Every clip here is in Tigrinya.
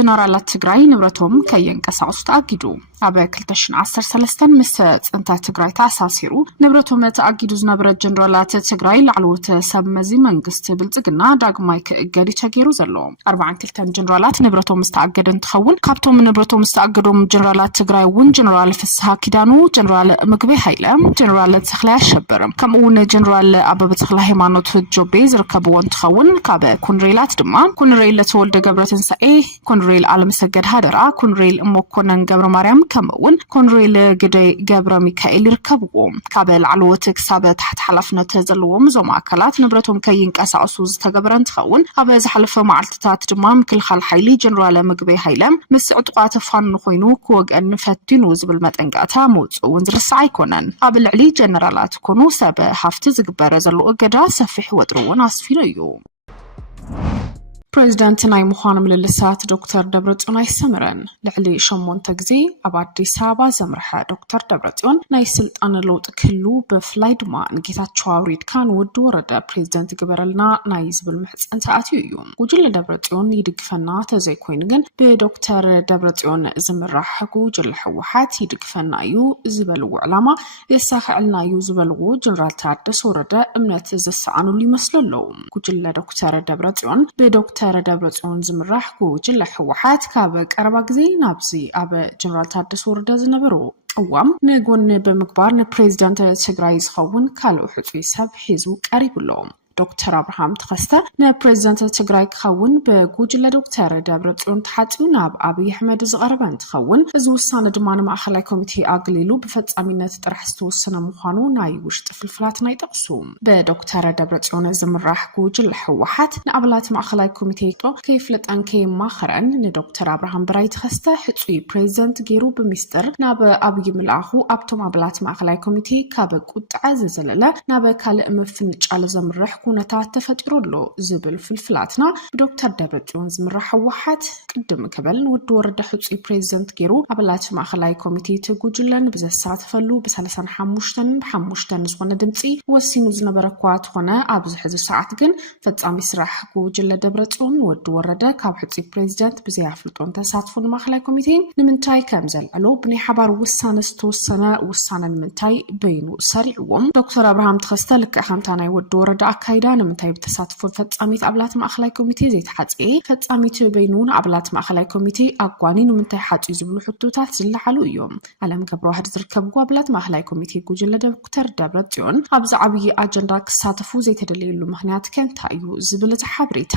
جنرالات تግራይ ንብረቶም ከየንቀሳቀሱ ተኣጊዱ ኣብ 2013 ምስ ጽንታ ትግራይ ተኣሳሲሩ ንብረቶም ተኣጊዱ ዝነበረ ጀነራላት ትግራይ ላዕለዎት ሰመዚ መንግስት ብልጽግና ዳግማይ ከእገዲ ተገይሩ ዘሎ 42 ጀነራላት ንብረቶም ዝተኣገደ እንትኸውን ካብቶም ንብረቶም ዝተኣገዶም ጀነራላት ትግራይ ውን ጀነራል ፍስሐ ኪዳኑ ጀነራል ምግቤ ሃይለ ጀነራል ተኽላይ አሸበር ከምኡውን ጀነራል አበበ ተኽላይ ሃይማኖት ጆቤ ዝርከብዎ እንትኸውን ካብ ኮንሬላት ድማ ኮንሬል ተወልደ ገብረትንሳኤ ኮንሬል አለምሰገድ ሃደራ ኮንሬል ሞኮነን ገብረ ማርያም ከምኡውን ኮንሬል ግደይ ገብረ ሚካኤል ይርከብዎ ካብ ላዕለዎት ክሳብ ታሕቲ ሓላፍነት ዘለዎም ዞም ኣካላት ንብረቶም ከይንቀሳቀሱ ዝተገበረ እንትኸውን ኣብ ዝሓለፈ መዓልትታት ድማ ምክልኻል ሓይሊ ጀነራል ምግቤ ሃይለ ምስ ዕጡቃት ፋኖ ኮይኑ ክወግአን ፈቲኑ ዝብል መጠንቀቕታ መውፅኡን ዝርስዕ ኣይኮነን ኣብ ልዕሊ ጀነራላት ኮኑ ሰብ ሃፍቲ ዝግበረ ዘሎ እገዳ ሰፊሕ ወጥሩውን ኣስፊሩ እዩ ፕሬዝዳንት ናይ ምዃን ምልልሳት ዶክተር ደብረጽዮን ኣይሰምረን ልዕሊ 8 ግዜ ኣብ አዲስ አበባ ዘምርሐ ዶክተር ደብረጽዮን ናይ ስልጣን ለውጥ ክህሉ ብፍላይ ድማ ንጌታቸው አብሪድካን ውድ ወረዳ ፕሬዝዳንት ግበረልና ናይ ዝብል ምሕፀን ተኣትዩ እዩ ጉጅለ ደብረጽዮን ይድግፈና ተዘይኮይኑ ግን ብዶክተር ደብረጽዮን ዝምራሕ ጉጅለ ህወሓት ይድግፈና እዩ ዝበልዎ ዕላማ የሳኽዕልና እዩ ዝበልዎ ጀነራል ታደሰ ወረደ እምነት ዘሰዓኑሉ ይመስለለው ጉጅለ ዶክተር ደብረጽዮን ብዶክተር ደብረጽዮን ዝምራሕ ጉጅለ ህወሓት ካብ ቀረባ ግዜ ናብዚ ኣብ ጀነራል ታደሰ ወረደ ዝነበሩ ቅዋም ንጎን በምግባር ንፕሬዝዳንት ትግራይ ዝኸውን ካልእ ሕፁይ ሰብ ሒዙ ቀሪብሎም ዶክተር አብርሃም ተኸስተ ንፕሬዝዳንት ትግራይ ክኸውን በጉጅለ ዶክተር ደብረጽዮን ተሓፂቡ ናብ አብይ አሕመድ ዝቐረበ እንትኸውን እዚ ውሳነ ድማ ንማእኸላይ ኮሚቴ አግሊሉ ብፈጻሚነት ጥራሕ ዝተወሰነ ምዃኑ ናይ ውሽጢ ፍልፍላት ናይ ጠቕሱ በዶክተር ደብረጽዮን ዝምራሕ ጉጅለ ህወሓት ንኣባላት ማእኸላይ ኮሚቴ ከይፍለጠን ከይማኸረን ንዶክተር አብርሃም ብራይ ተኸስተ ሕፁይ ፕሬዝዳንት ገይሩ ብምስጥር ናብ አብይ ምልኣኹ ኣብቶም ኣባላት ማእኸላይ ኮሚቴ ካብ ቁጥዐ ዝዘለለ ናብ ካልእ ምፍንጫል ዘምርሕ ኩነታት ተፈጢሩሎ ዝብል ፍልፍላትና ዶክተር ደብረጽዮን ዝምራሕ ህወሓት ቅድም ከበልን ውድ ወረዳ ሕፁይ ፕሬዝዳንት ገይሩ ኣባላት ማእኸላይ ኮሚቴ ትጉጅለን ብዘሳተፈሉ ብ35 ዝኾነ ድምፂ ወሲኑ ዝነበረ እኳ ትኾነ ኣብዚ ሕዚ ሰዓት ግን ፈጻሚ ስራሕ ጉጅለ ደብረጽዮን ውድ ወረዳ ካብ ሕፁይ ፕሬዝዳንት ብዘያፍልጦን ተሳትፉ ማእኸላይ ኮሚቴ ንምንታይ ከም ዘልዕሎ ብናይ ሓባር ውሳነ ዝተወሰነ ውሳነ ንምንታይ በይኑ ሰሪዕዎም ዶክተር አብርሃም ተኸስተ ልክዕ ከምታ ናይ ውድ ወረዳ አካይዳ ንምንታይ ብተሳትፎ ፈጻሚት ኣባላት ማእኸላይ ኮሚቴ ዘይተሓጽየ ፈጻሚት በይኑን ኣባላት ማእኸላይ ኮሚቴ ኣጓኒ ንምንታይ ሓጽዩ ዝብሉ ሕቶታት ዝለዓሉ እዮም ዓለም ገብረ ዋህድ ዝርከብዎ ኣባላት ማእኸላይ ኮሚቴ ጉጅለ ዶክተር ደብረጽዮን ኣብዚ ዓብይ ኣጀንዳ ክሳተፉ ዘይተደለየሉ ምክንያት ከንታይ እዩ ዝብል ሓበሬታ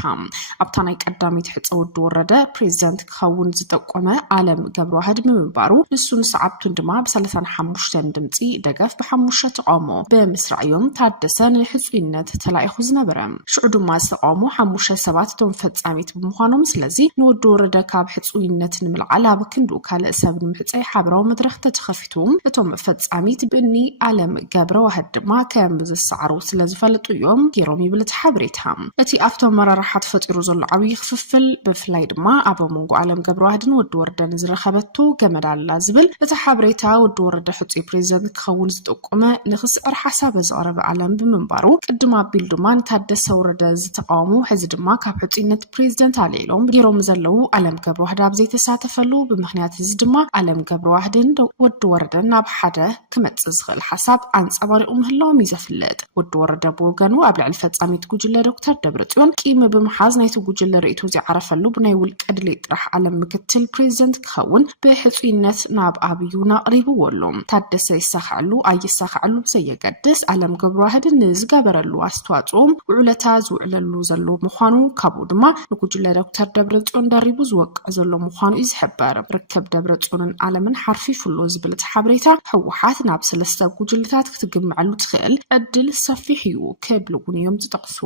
ኣብታ ናይ ቀዳሚት ሕፀ ውድ ወረደ ፕሬዝዳንት ክኸውን ዝጠቆመ ዓለም ገብረ ዋህድ ምንባሩ ንሱን ሰዓብቱን ድማ ብ35 ድምፂ ደገፍ ብ5 ተቃውሞ ብምስራዕዮም ታደሰ ንሕፁይነት ተላኢኹ ዝነበረ ሽዑ ድማ ዝተቃውሞ 5 ሰባት ቶም ፈጻሚት ብምዃኖም ስለዚ ንውድ ወረደ ካብ ሕፁይነት ንምልዓል ኣብ ክንዱ ካልእ ሰብ ንምሕፀይ ሓበራዊ መድረኽ ተኸፊቱ እቶም ፈጻሚት ብኒ ዓለም ገብረ ዋህድ ድማ ከም ዝሰዓሩ ስለዝፈልጡ እዮም ገይሮም ይብል ሓበሬታ እቲ ኣብቶም መራርሓት ፈጢሩ ዘሎ ዓብይ ክፍፍል ብፍላይ ድማ ኣብ መንጎ ዓለም ገብረ ዋህድን ውድ ወረደን ዝረኸበቱ ገመድ ኣላ ዝብል እቲ ሓበሬታ ውድ ወረደ ሕፁይ ፕሬዝዳንት ክኸውን ዝጠቆመ ንኽስዕር ሓሳብ ዘቕረበ ዓለም ብምንባሩ ቅድማ ቢል ድማ ታደሰ ወረደ ዝተቃውሙ ሕዚ ድማ ካብ ሕፁይነት ፕሬዝዳንት ኣልዒሎም ገይሮም ዘለው ዓለም ገብረ ዋህድ ኣብ ዘይተሳተፈሉ ብምክንያት እዚ ድማ ዓለም ገብረ ዋህድን ውድ ወረደን ናብ ሓደ ክመጽእ ዝኽእል ሓሳብ ኣንጸባሪቑ ምህላዎም ይዘፍለጥ ውድ ወረደ ብወገኑ ኣብ ልዕሊ ፈጻሚት ጉጅለ ዶክተር ደብረጽዮን ቂም ብምሓዝ ናይቲ ጉጅለ ርእይቱ ዝዓረፈሉ ብናይ ውልቀ ድሌት ጥራሕ ዓለም ምክትል ፕሬዝዳንት ክኸውን ብሕፁይነት ናብ ኣብዩ ናቕሪብዎ ኣሎ ታደሰ ይሳኽዐሉ ኣይሳኽዐሉ ዘየገድስ ዓለም ገብረ ዋህድ ንዝገበረሉ ኣስተዋጽኦም ውዕለታ ዝውዕለሉ ዘሎ ምዃኑ ካብኡ ድማ ንጉጅለ ዶክተር ደብረጽዮን ደሪቡ ዝወቅዕ ዘሎ ምዃኑ እዩ ዝሕበር ርክብ ደብረጽዮንን ዓለምን ሓርፊፉሎ ዝብል ሓበሬታ ህወሓት ናብ 3 ጉጅለታት ክትግምዐሉ ትኽእል ዕድል ሰፊሕ እዩ ክብሉ እውን እዮም ዝጠቕሱ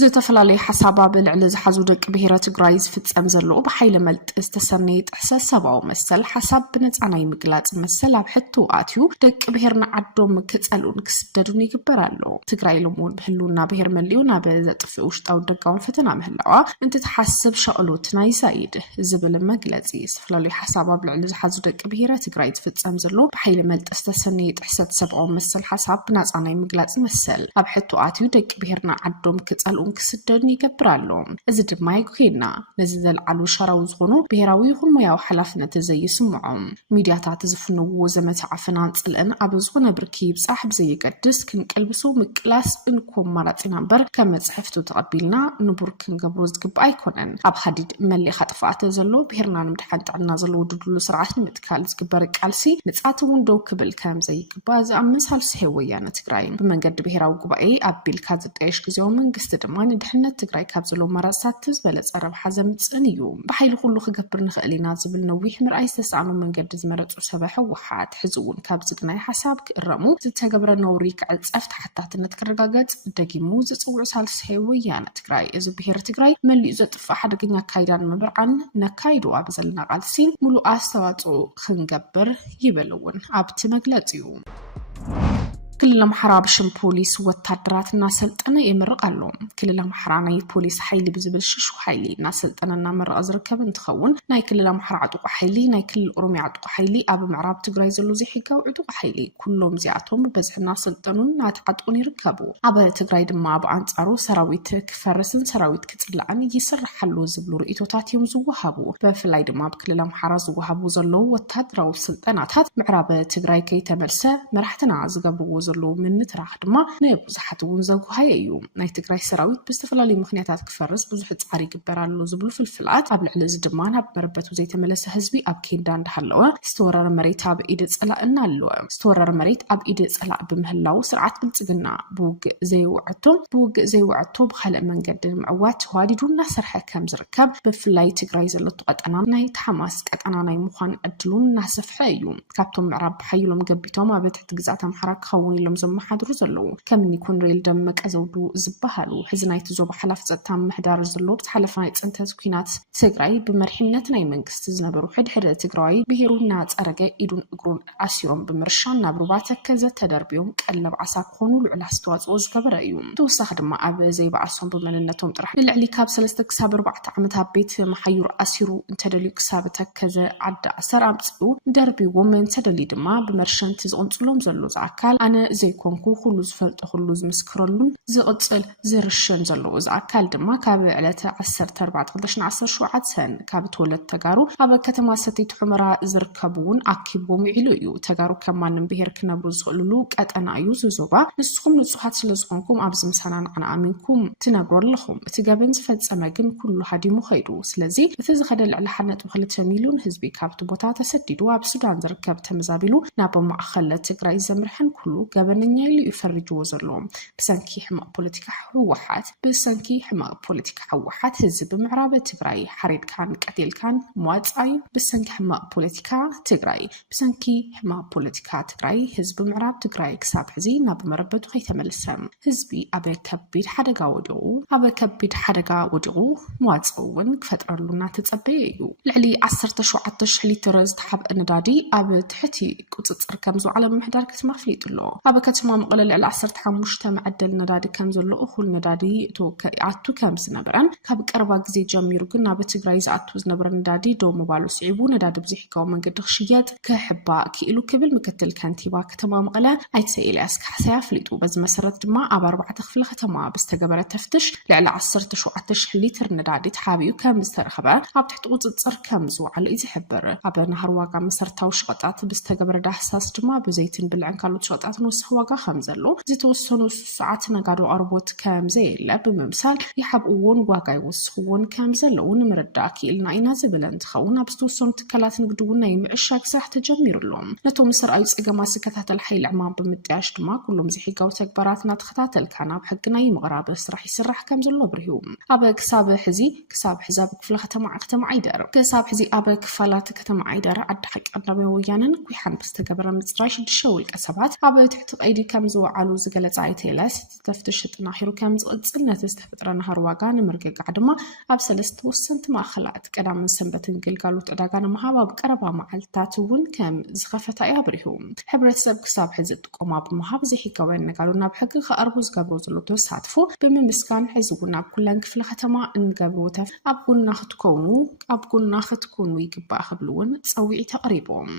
ዝተፈላለዩ ሓሳባት ልዕሊ ዝሓዙ ደቂ ብሄረ ትግራይ ዝፍጸም ዘሎ ብሓይለ መልጥ ዝተሰነየ ጥሕሰት ሰብኣዊ መሰል ሓሳብ ብነፃናይ ምግላጽ መሰል ኣብ ሕቶ ኣትዩ ደቂ ብሄርና ዓዶም ክጸልኡን ክስደዱን ይግበር ኣሎ ትግራይ ልሙን ብህልውና ብሄር መሊኡ ናብ ዘጥፍኡ ውሽጣዊ ደጋውን ፈተና ምህላዋ እንትትሓስብ ሸቕሎት ናይ ሳይድ ዝብል መግለጺ ዝተፈላለዩ ሓሳባት ልዕሊ ዝሓዙ ደቂ ብሄረ ትግራይ ዝፍጸም ዘሎ ብሓይለ መልጥ ዝተሰነየ ጥሕሰት ሰብኣዊ መሰል ሓሳብ ብነፃናይ ምግላጽ መሰል ኣብ ሕቶ ኣትዩ ደቂ ብሄርና ዓዶም ክጸልኡ ዝደልውን ክስደዱን ይገብራሉ እዚ ድማ ይኩይና ነዚ ዘልዓሉ ሸራው ዝኾኑ ብሄራዊ ይኹን ሙያዊ ሓላፍነት ዘይስምዖም ሚድያታት ዝፍንዎ ዘመተዓፈና ጽልእን ኣብ ዝኾነ ብርኪ ይብጻሕ ብዘይገድስ ክንቀልብሱ ምቅላስ እንኮም ማራጺና እምበር ከም መጽሕፍቱ ተቐቢልና ንቡር ክንገብሮ ዝግባእ ኣይኮነን ኣብ ሓዲድ መሊኻ ጥፋኣት ዘሎ ብሄርና ንምድሓን ጥዕና ዘሎ ውድድሉ ስርዓት ንምትካል ዝግበር ቃልሲ ንጻት እውን ደው ክብል ከም ዘይግባእ ዝኣምን ሳልሳይ ወያነ ትግራይ ብመንገዲ ብሄራዊ ጉባኤ ኣቢልካ ዝጣየሽ ግዚያዊ መንግስቲ ድማ ንድሕነት ትግራይ ካብ ዘሎ መራሳት ዝበለጸ ረብሓ ዘምጽእን እዩ ብሓይሊ ኩሉ ክገብር ንኽእል ኢና ዝብል ነዊሕ ምርኣይ ዝተሰኣኑ መንገዲ ዝመረጹ ሰበ ሕወሓት ሕዚ እውን ካብ ዝግናይ ሓሳብ ክእረሙ ዝተገበረ ነውሪ ክዕጸፍ ተሓታትነት ክረጋገጽ ደጊሙ ዝጽውዕ ሳልሳይ ወያነ ትግራይ እዚ ብሄር ትግራይ መሊኡ ዘጥፍእ ሓደገኛ ካይዳን ምብርዓን ነካይዱ ኣብ ዘለና ቃልሲ ሙሉእ ኣስተዋጽኦ ክንገብር ይብል እውን ኣብቲ መግለጺ እዩ ክልል ኣምሓራ ብሽም ፖሊስ ወታደራት እናሰልጠነ ይምርቕ ኣሎ ክልል ኣምሓራ ናይ ፖሊስ ሓይሊ ብዝብል ሽሹ ሓይሊ እናሰልጠነ እናመረቐ ዝርከብ እንትኸውን ናይ ክልል ኣምሓራ ዕጡቕ ሓይሊ ናይ ክልል ኦሮሚያ ዕጡቕ ሓይሊ ኣብ ምዕራብ ትግራይ ዘሎ ዘይሕጋዊ ዕጡቕ ሓይሊ ኩሎም እዚኣቶም ብበዝሒ እናሰልጠኑን እናተዓጥቁን ይርከቡ ኣብ ትግራይ ድማ ብኣንጻሩ ሰራዊት ክፈርስን ሰራዊት ክጽላዕን ይስርሓሉ ዝብሉ ርእቶታት እዮም ዝወሃቡ ብፍላይ ድማ ብክልል ኣምሓራ ዝወሃቡ ዘለዉ ወታደራዊ ስልጠናታት ምዕራብ ትግራይ ከይተመልሰ መራሕትና ዝገብርዎ ዘሎ ምንትራኽ ድማ ንብዙሓት እውን ዘጓሃየ እዩ ናይ ትግራይ ሰራዊት ብዝተፈላለዩ ምክንያታት ክፈርስ ብዙሕ ጻዕሪ ይግበራሉ ዝብሉ ፍልፍላት ኣብ ልዕሊ እዚ ድማ ናብ መረበቱ ዘይተመለሰ ህዝቢ ኣብ ኬንዳ እንዳሃለወ ዝተወረረ መሬት ኣብ ኢድ ጸላእና ኣለወ ዝተወረረ መሬት ኣብ ኢድ ጸላእ ብምህላው ስርዓት ብልጽግና ብውግእ ዘይውዕቶ ብኻልእ መንገዲ ምዕዋት ተዋዲዱ እናሰርሐ ከም ዝርከብ ብፍላይ ትግራይ ዘለቶ ቀጠና ናይ ተሓማስ ቀጠና ናይ ምዃን ዕድሉን እናሰፍሐ እዩ ካብቶም ምዕራብ ብሓይሎም ገቢቶም ኣብ ትሕቲ ግዛት ኣምሓራ ክኸውን ኢሎም ዘመሓድሩ ዘለዉ ከምኒ ኮንሬል ደመቀ ዘውዱ ዝበሃሉ ሕዚ ናይቲ ዞባ ሓላፊ ጸጥታ ምሕዳር ዘሎ ብዝሓለፈ ናይ ጽንተት ኩናት ትግራይ ብመሪሕነት ናይ መንግስቲ ዝነበሩ ሕድሕድ ትግራዋይ ብሄሩ እናጸረገ ኢዱን እግሩን ኣሲሮም ብምርሻን ናብ ሩባ ተከዘ ተደርቢዮም ቀለብ ዓሳ ክኾኑ ልዑል ኣስተዋጽኦ ዝገበረ እዩ ተወሳኺ ድማ ኣብ ዘይበኣሶም ብመንነቶም ጥራሕ ንልዕሊ ካብ 3 ክሳብ 4 ዓመት ኣብ ቤት መሓዩር ኣሲሩ እንተደልዩ ክሳብ ተከዘ ዓዲ ኣሰር ኣምጽኡ ደርቢዎም እንተደልዩ ድማ ብመርሸንቲ ዝቕንጽሎም ዘሎ ዝኣካል ኣነ ዘይኮንኩ ኩሉ ዝፈልጦ ኩሉ ዝምስክረሉን ዝቕጽል ዝርሸን ዘለዎ ዝኣካል ድማ ካብ ዕለተ 14/2017 ካብ ተወለድ ተጋሩ ኣብ ከተማ ሰቲት ሑመራ ዝርከቡን ኣኪቦም ይዕሉ እዩ ተጋሩ ከማንም ብሄር ክነብሩ ዝኽእልሉ ቀጠና እዩ ዝዞባ ንስኹም ንጹሓት ስለ ዝኾንኩም ኣብዚ ምሳና ንዓና ኣሚንኩም ትነብሩ ኣለኹም እቲ ገበን ዝፈጸመ ግን ኩሉ ሃዲሙ ኸይዱ ስለዚ እቲ ዝኸደ ልዕሊ 1.2 ሚልዮን ህዝቢ ካብቲ ቦታ ተሰዲዱ ኣብ ሱዳን ዝርከብ ተመዛቢሉ ናብ ማእኸል ትግራይ ዘምርሐን ኩሉ ገበነኛ ኢሉ ይፈርጅዎ ዘለዎም ብሰንኪ ሕማቕ ፖለቲካ ሕወሓት ህዝቢ ብምዕራብ ትግራይ ሓሬድካን ቀቴልካን መዋጻይ ብሰንኪ ሕማቕ ፖለቲካ ትግራይ ህዝቢ ምዕራብ ትግራይ ክሳብ ሕዚ ናብ መረበቱ ከይተመለሰ ህዝቢ ኣብ ከቢድ ሓደጋ ወዲቑ መዋጽኡ እውን ክፈጥረሉና ተጸበየ እዩ ልዕሊ 17,000 ሊትር ዝተሓብአ ነዳዲ ኣብ ትሕቲ ቁጽጽር ከም ዝውዕለ ምሕዳር ከተማ ፍሊጡ ኣሎ ኣብ ከተማ መቐለ ልዕሊ 15 መዐደል ነዳዲ ከም ዘሎ እኹል ነዳዲ ኣቱ ከም ዝነበረን ካብ ቀረባ ግዜ ጀሚሩ ግን ናብ ትግራይ ዝኣቱ ዝነበረ ነዳዲ ደው ምባሉ ስዒቡ ነዳዲ ብዘይሕጋዊ መንገዲ ክሽየጥ ክሕባእ ክኢሉ ክብል ምክትል ከንቲባ ከተማ መቐለ ኣይተ ኤልያስ ካሕሳይ ኣፍሊጡ በዚ መሰረት ድማ ኣብ 4 ክፍለ ከተማ ብዝተገበረ ተፍትሽ ልዕሊ 17,000 ሊትር ነዳዲ ተሓቢኡ ከም ዝተረኸበ ኣብ ትሕቲ ቁጽጽር ከም ዝውዕለ እዩ ዝሕብር ኣብ ናሃር ዋጋ መሰረታዊ ሸቐጣት ብዝተገበረ ዳህሳስ ድማ ብዘይትን ብልዕን ካልኦት ሸቐጣት ንወስኺ ዋጋ ከም ዘሎ ዝተወሰኑ ሰዓት ነጋዶ ኣርቦት ከም ዘየለ ብምምሳል ይሓብእዎን ዋጋ ይወስኽዎን ከም ዘለዉ ንምርዳእ ክኢልና ኢና ዝብል እንትኸውን ኣብ ዝተወሰኑ ትካላት ንግዲ እውን ናይ ምዕሻግ ስራሕ ተጀሚሩሎም ነቶም ስርኣዩ ፀገማት ዝከታተል ሓይሊ ዕማም ብምጥያሽ ድማ ኩሎም ዘይሕጋዊ ተግባራት እናተኸታተልካ ናብ ሕጊ ናይ ምቕራብ ስራሕ ይስራሕ ከም ዘሎ ብርሂቡ ኣብ ክሳብ ሕዚ ኣብ ክፍለ ከተማ ዓይደር ክሳብ ሕዚ ኣብ ክፋላት ከተማ ዓይደር ዓዲ ሓቂ ቀዳማይ ወያነን ኩሓን ብዝተገበረ ምፅራይ 6 ውልቀ ሰባት ኣብ ትሕቲ ቀይዲ ከም ዝወዓሉ ዝገለጸ ኣይተላስ ተፍትሽ ጥናሂሩ ከም ዝቕጽል ነቲ ዝተፈጥረ ናሃር ዋጋ ንምርግጋዕ ድማ ኣብ 3 ወሰንቲ ማእኸላት ቀዳምን ሰንበትን ግልጋሎት ዕዳጋ ንምሃብ ኣብ ቀረባ መዓልትታት እውን ከም ዝኸፈታ እዩ ኣብሪሁ ሕብረተሰብ ክሳብ ሕዚ ጥቆማ ብምሃብ ዘይሕጋዊ ነጋሉ ናብ ሕጊ ከቕርቡ ዝገብሩ ዘሎ ተሳትፎ ብምምስጋን ሕዚ እውን ኣብ ኩለን ክፍለ ከተማ እንገብሩ ኣብ ጎና ክትኮኑ ይግባእ ክብሉ እውን ፀዊዒ ተቐሪቦም